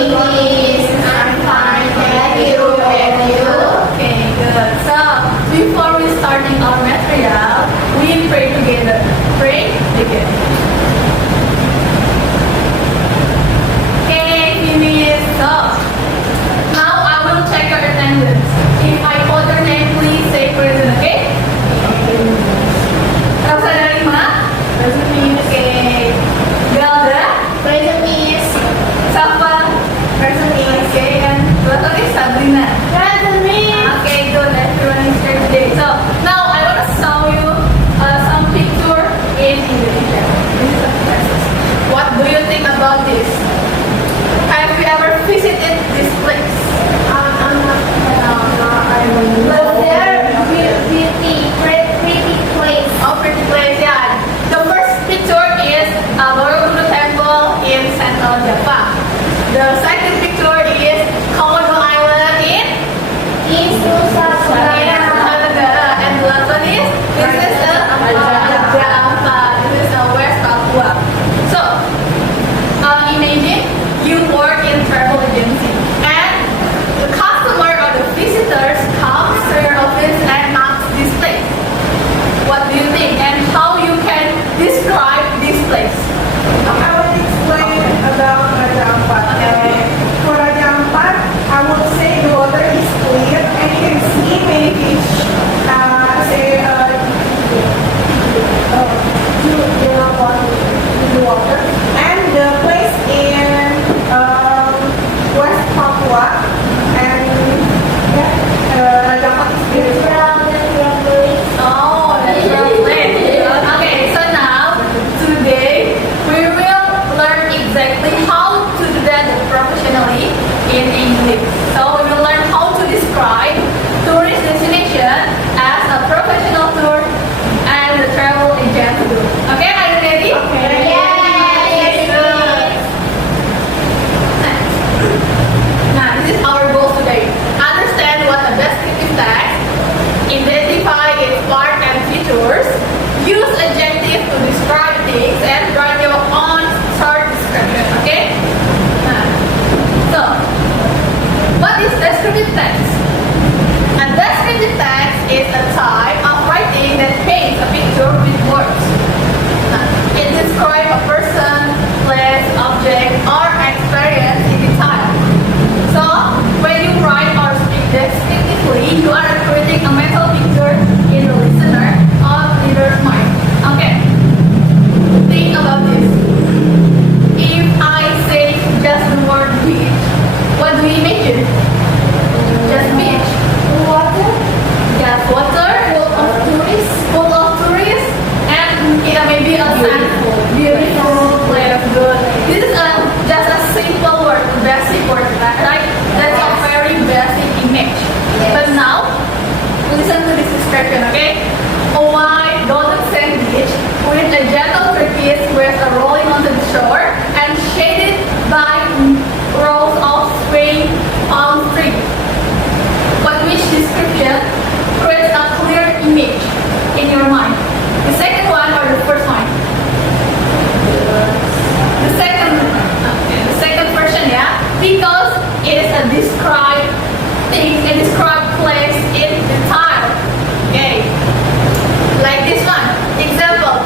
English. I'm fine, thank you. And you? Okay, good. So, before we starting our material, we pray together. Pray together. Okay, finish. So, now I will check your attendance. If I call your name, please say present, okay? Elsa dari mana? Okay. Gelda? Present Miss. Safa? Present Miss. Okay, and what is Sabrina? Present Miss. Okay, good. Everyone is here today. So now I want to show you some picture in Indonesia. This is a process. What do you think about this? Have you ever visited this place? But there, pretty place. Oh, pretty place, yeah. The first picture is Borobudur Temple in Central Java. The second picture is Komodo Island in East Nusa Tenggara. And the last one is this is the Java. This is the West Papua. So imagine you work in travel agency and the customer or the visitors comes to your office and asks this place. What do you think and how you can describe this place? I will explain about Raja Ampat. For Raja Ampat, I would say the water is clear and you can see many fish. In the water. And the place in West Papua and Raja Ampat is beautiful. Oh, that's lovely. Okay, so now today we will learn exactly how to do that professionally in English. So we will learn how to describe tourist destination as a professional tour and the travel agent do. Okay, are you ready? Yes. Good. Now, this is our goal today. Understand what a descriptive text, identify its part and features, use adjective to describe things, and write your own short description. Okay? So, what is descriptive text? A descriptive text is a type of writing that paints a picture with words. It describes a person, place, object, or experience in detail. So, when you write or speak descriptively, you are creating a mental picture in the listener or reader's mind. Okay, think about this. If I say just the word beach, what do you imagine? Just beach. Water. Just water, full of tourists, and maybe a sand, beautiful place, good. This is just a simple word, basic word, right? That's a very basic image. Yes. But now, listen to this description, okay? A white golden sand beach with a gentle breeze with a rolling onto the shore and shaded by rows of swaying palm trees. But which description creates a clear image in your mind? The second one or the first one? The second version, yeah? Because it is a described thing, a described place in detail. Okay. Like this one. Example.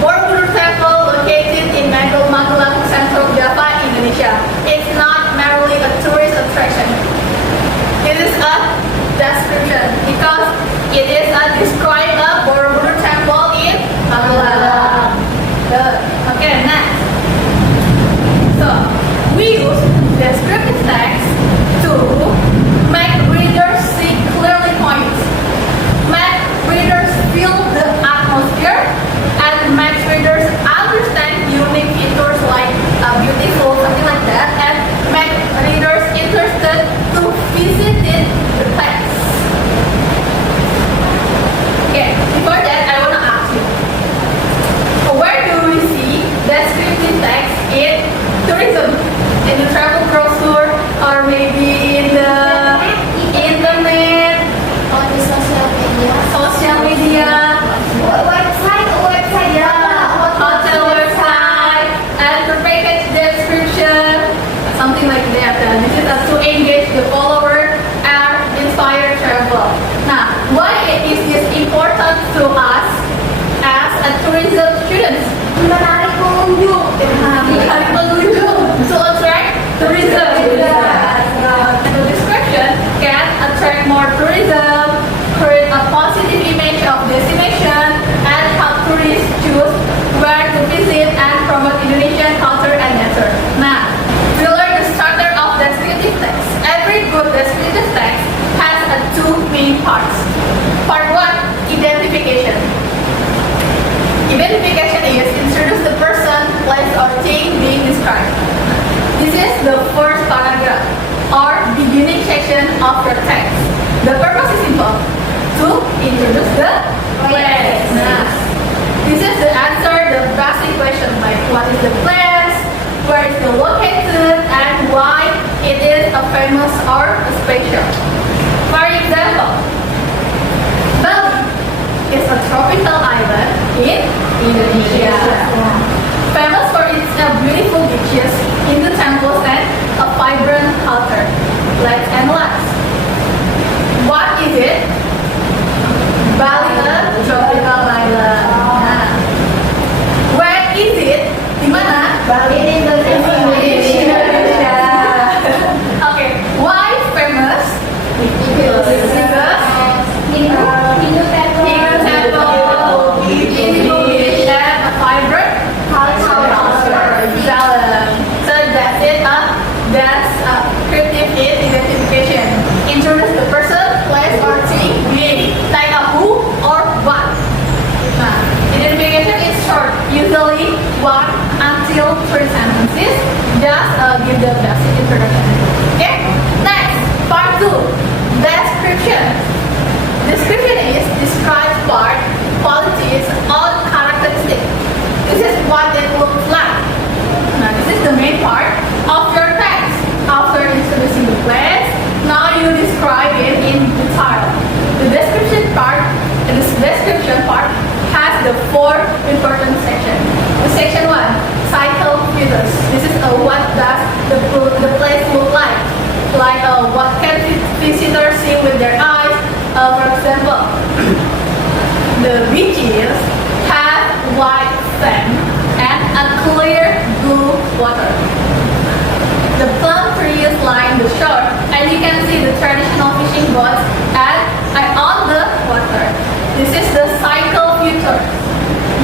Borobudur Temple located in Magelang, Central Java, Indonesia. It's not merely a tourist attraction. It is a description because it is a describe a Borobudur Temple in Magelang. Good. Okay, next. So, we use descriptive text to make readers see clearly points, make readers feel the atmosphere, and make readers understand unique features like beautiful, something like that, and make readers interested to visit the place. Okay, before the place, where is the located, and why it is a famous or a special. For example, Bali is a tropical island in Indonesia. Famous for its beautiful beaches, Hindu temples, and a vibrant culture. Let's analyze. What is it? Bali, a tropical island. Nah. Where is it? Di mana? In Indonesia. Okay. Why famous? Because Hindu temple, Hindu beach, and a vibrant culture. So that's it. That's creative identification. Introduce the person, place, or thing, being like a who or what. Nah, identification is short, usually 1 until 3 sentences. Just give the basic introduction. Okay. Next, part 2. Description. Description is describe part, qualities, or characteristics. This is what it looks like. Now, this is the main part of your text. After introducing the place, now you describe it in detail. The description part has the 4 important sections. The section 1, cycle features. This is what does the place look like? Like what can visitors see with their eyes? For example, the beaches have white sand and a clear blue water. The palm trees line the shore, and you can see the traditional fishing boats on the water. This is the cycle feature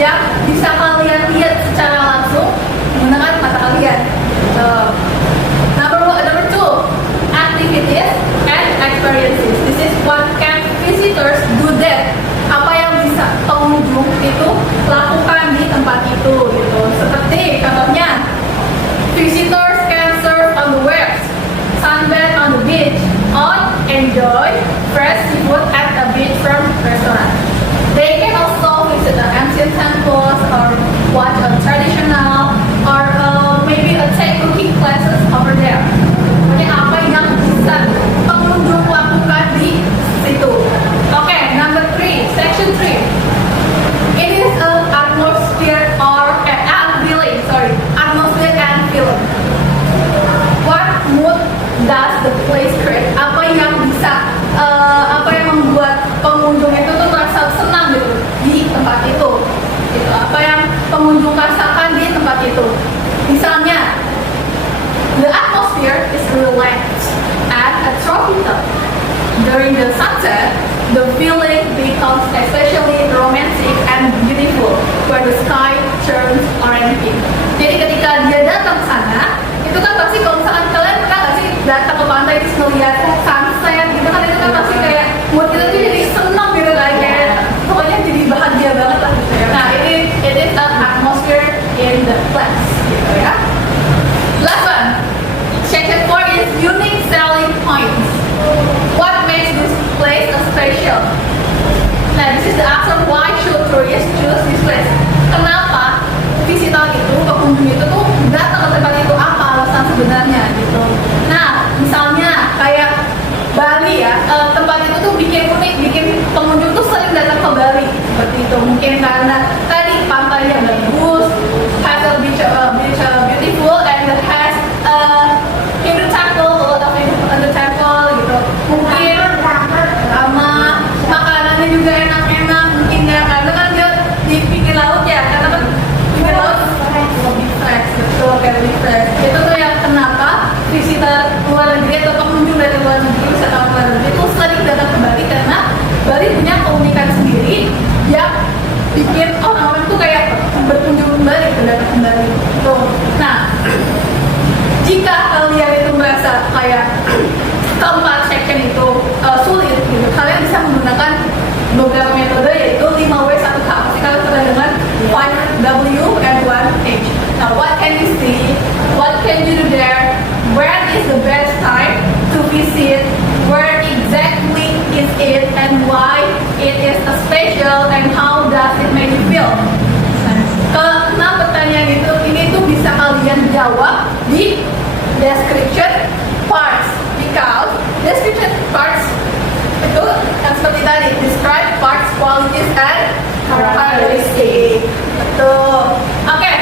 yang bisa kalian lihat secara langsung menggunakan mata kalian. Number 2, activities and experiences. This is what can visitors do there. Apa yang bisa pengunjung itu lakukan di tempat itu gitu. Seperti contohnya, visitors can surf on the waves, sunbathe on the beach, or enjoy fresh seafood at a beachfront restaurant. They can also visit the ancient temples or watch a traditional or maybe take cooking classes over there. Pokoknya apa yang bisa pengunjung lakukan di situ. Okay, number 3, section 3. It is an atmosphere or atmosphere and feeling. What mood does the place create? Apa yang membuat pengunjung itu tuh merasa senang gitu di tempat itu. Gitu. Apa yang pengunjung rasakan di tempat itu. Misalnya, the atmosphere is relaxed and tropical. During the sunset, the feeling becomes especially romantic and beautiful, where the sky turns orange pink. Jadi ketika dia datang ke sana, itu kan pasti kalau misalkan kalian pernah nggak sih datang ke pantai terus ngeliat sunset, gitu kan itu kan pasti kayak mood kita tuh jadi senang gitu kan, kayak pokoknya jadi bahagia banget lah gitu ya. Nah it is an atmosphere in the place, gitu ya. Last one, section 4 is unique selling points. What makes this place a special? Nah, this is the answer why should tourists choose this place. Kenapa visitor itu, pengunjung itu tuh datang ke tempat itu, apa alasan sebenarnya gitu. Nah, misalnya kayak Bali ya, tempat itu tuh bikin unik, bikin pengunjung tuh sering datang ke Bali seperti itu. Mungkin karena tadi pantainya bagus, has a beach beautiful and has Hindu temple, a lot of Hindu temple gitu. Mungkin sama makanannya juga enak-enak, mungkin ya karena kan dia di pinggir laut ya, karena kan pinggir laut lebih fresh, betul kayak lebih fresh. Itu tuh yang kenapa visitor luar negeri atau pengunjung dari luar negeri, wisatawan luar negeri itu sering datang ke Bali karena Bali punya keunikan sendiri yang bikin orang-orang tuh kayak berkunjung kembali, datang kembali. Tuh. Nah, jika kalian itu merasa kayak keempat section itu sulit gitu, kalian bisa menggunakan beberapa metode, yaitu 5W 1H. Pasti kalian pernah dengar 5W and 1H. Now, what can you see? What can you do there? When is the best time to visit? Where exactly is it and why it is a special and how does it make you feel? Nah, karena pertanyaan ini tuh bagian jawab di description parts, because description parts itu yang seperti tadi, describe parts, qualities, and characteristics. Betul. Oke.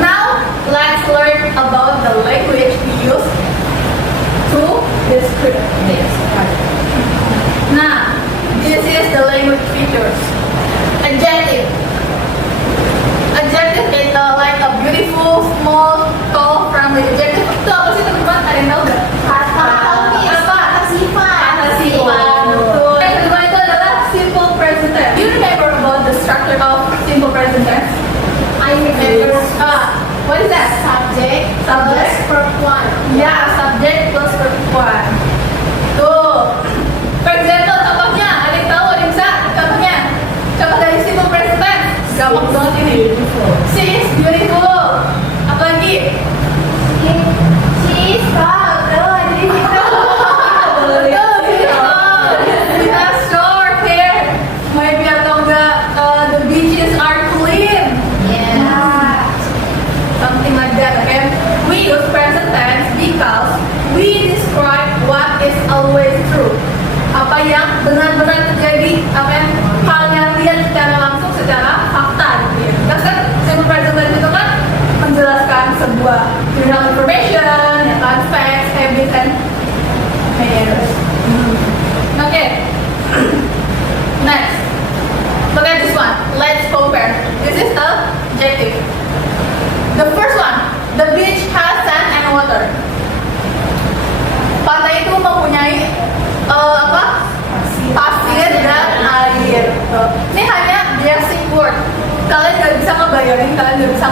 Now let's learn about the language we use to describe this. Nah, this is the language features. Adjective. Adjective is like a beautiful, small, tall, friendly. Adjective itu apa sih teman-teman? Ada yang tahu nggak? Kata sifat. Betul. Yang kedua itu adalah simple present tense. You remember about the structure of simple present tense? I remember. What is that? Subject. Subject. Verb one. Ya, subject plus verb one. Tuh. For example, contohnya, ada yang tahu, ada yang bisa? Contohnya, contoh dari simple present tense. Gampang banget ini. She is beautiful. Apa lagi? She is proud. Jadi Betul, beautiful. She has short hair. Maybe atau enggak, the beaches are clean. yeah. Something like that, okay? We use present tense because we describe what is always true. Apa yang benar-benar terjadi, apa yang hal yang lihat secara langsung, secara fakta gitu ya. Terus kan simple present tense itu kan menjelaskan sebuah general information, ya kan, facts, habits, and manners. Oke. Next. Look at this one. Let's compare. This is the adjective. The first one, the beach has sand and water. Pantai itu mempunyai apa? Pasir dan air. Ini hanya basic word. Kalian nggak bisa ngebayangin, kalian nggak bisa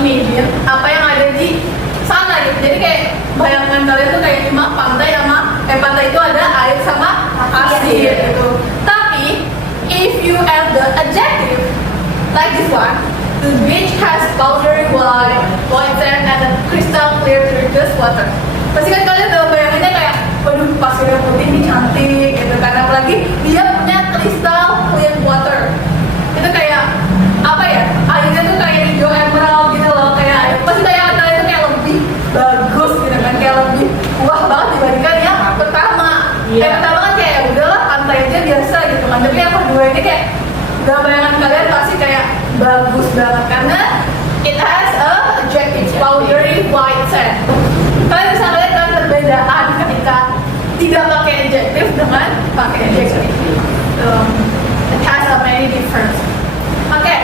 imagine apa yang ada di sana gitu. Jadi kayak bayangan kalian tuh kayak cuma pantai sama pantai itu ada air sama pasir gitu. Tapi if you add the adjective like this one, the beach has powdery white sand and a crystal clear turquoise water. Pasti kan kalian udah bayanginnya kayak, waduh pasirnya putih ini cantik gitu kan, apalagi dia punya crystal clear water. Itu kayak apa ya? Airnya tuh kayak hijau emerald gitu loh, kayak pasti bayangan kalian tuh kayak lebih bagus gitu kan, kayak lebih wah banget dibandingkan yang pertama. Yang pertama kan kayak udahlah pantai aja biasa gitu kan, tapi yang kedua ini kayak udah bayangan kalian pasti kayak bagus banget karena it has a adjective powdery white sand. Kalian bisa lihat kan perbedaan ketika tidak pakai adjective dengan pakai adjective. It has a many difference. Okay.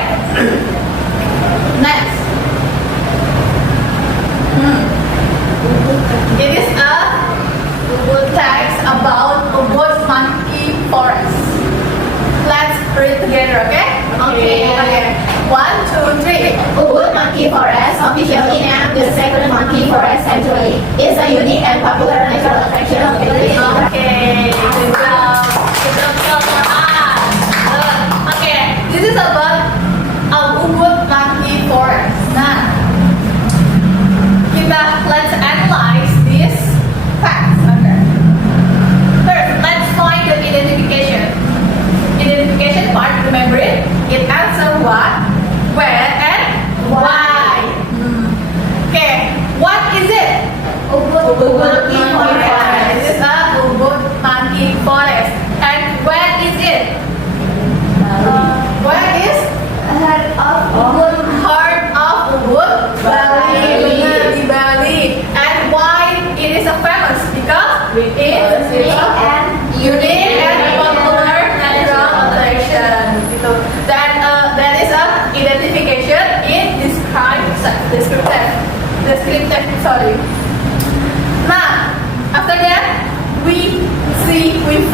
Next. It is a text about Ubud Monkey Forest. Let's read together, okay? Okay. 1, 2, 3. Ubud Monkey Forest, officially named the Sacred Monkey Forest Sanctuary, is a unique and popular natural attraction of the village. Okay, good job. Good job, okay, this is about Ubud Monkey Forest. Nah, let's analyze these facts. Okay. First, let's find the identification. Identification part, remember it? It answers what, where, and why. Okay, what is it? Ubud Monkey Forest. This is a Ubud Monkey Forest. And where is it? Where is heart of Ubud? Bali. Benar, di Bali. And why it is a famous? Because it is unique and popular natural attraction. Gitu. That is a identification in descriptive. Sorry. Nah, after that we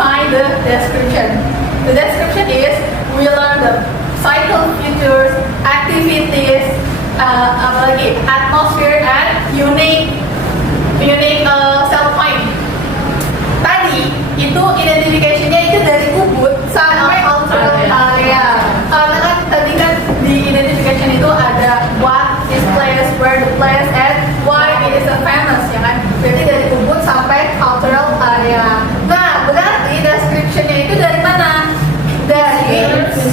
find the description. The description is we learn the cycle features, activities, apalagi atmosphere and unique self point. Tadi itu identifikasinya itu dari Ubud sampai cultural area. Karena kan tadi kan di identification itu ada what is place, where the place, and why it is a famous, ya kan? Jadi dari Ubud sampai cultural area. Nah, berarti descriptionnya itu dari mana? Dari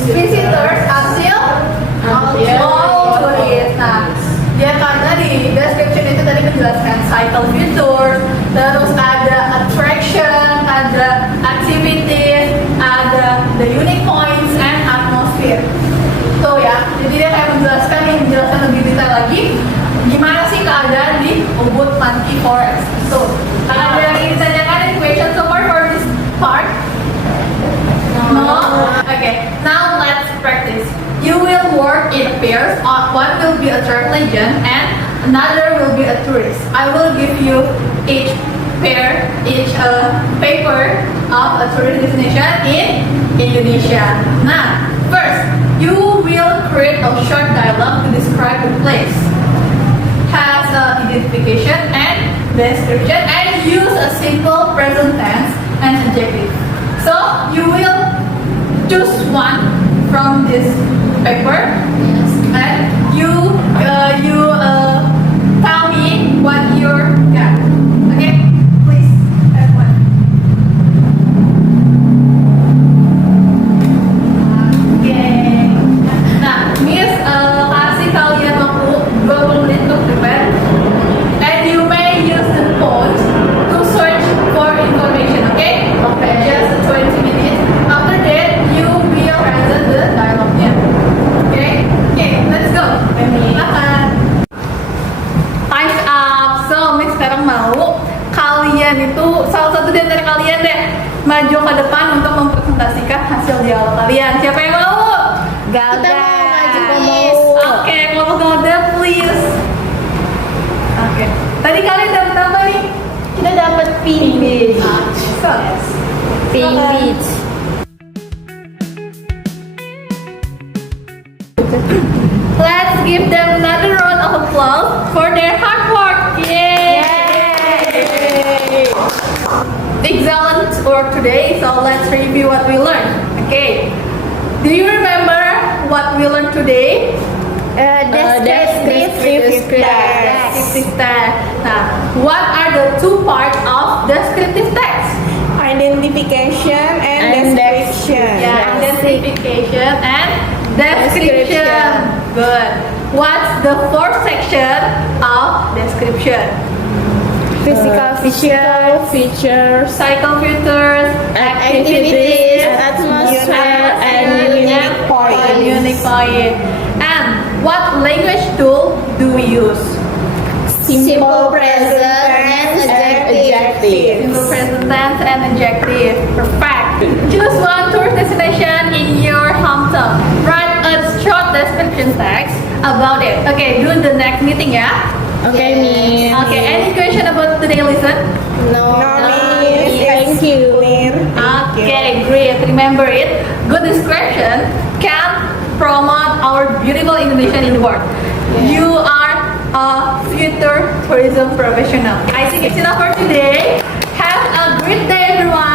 visitors until tourist. Nah, cycle tour, terus ada attraction, ada activities, ada the unique points and atmosphere. Tuh ya, jadi dia kayak menjelaskan lebih detail lagi gimana sih keadaan di Ubud Monkey Forest. Tuh, ada yang ingin ditanyakan any question so far for this part? No? Okay, now let's practice. You will work in pairs. One will be a travel agent and another will be a tourist. I will give you each paper of a tourist destination in Indonesia. Now, first, you will create a short dialogue to describe the place. Has identification and description and use a simple present tense and adjective. So you will choose one from this paper and you tell me what your got. Okay, please have one. Okay. Nah, Miss kasih kalian waktu 20 menit untuk prepare. And you may use the phone to search for information. Okay? Okay. Just 20 minutes. After that, you will present the dialogue-nya. Okay? Okay, let's go. Silakan. Time's up. So, Miss sekarang mau kalian itu salah satu dari kalian deh maju ke depan untuk mempresentasikan hasil dialog kalian. Siapa yang mau? Kita mau maju ke Miss. Oke, kelompok Golda, please. Oke. Tadi kalian dapat apa nih? Kita dapat pink beach. So, Pink beach. let's give them another round of applause for their hard work. Yay! Excellent work today. So let's review what we learned. Okay. Do you remember what we learned today? Descriptive text. Descriptive text. Now, what are the two parts of descriptive text? Identification and description. Yeah, identification and description. Good. What's the fourth section of description? Physical features. Cycle filters, activities, atmosphere, and unique points. And unique point. And what language tool do we use? Simple present and adjective. Simple present tense and adjective. Perfect. Choose one tourist destination in your hometown. Write a short description text about it. Okay, do the next meeting ya. Okay, Miss. Okay, any question about today lesson? No, Miss. Thank you. Clear. Okay, great. Remember it. Good description can promote our beautiful Indonesia in the world. You are a future tourism professional. I think it's enough for today. Have a great day, everyone.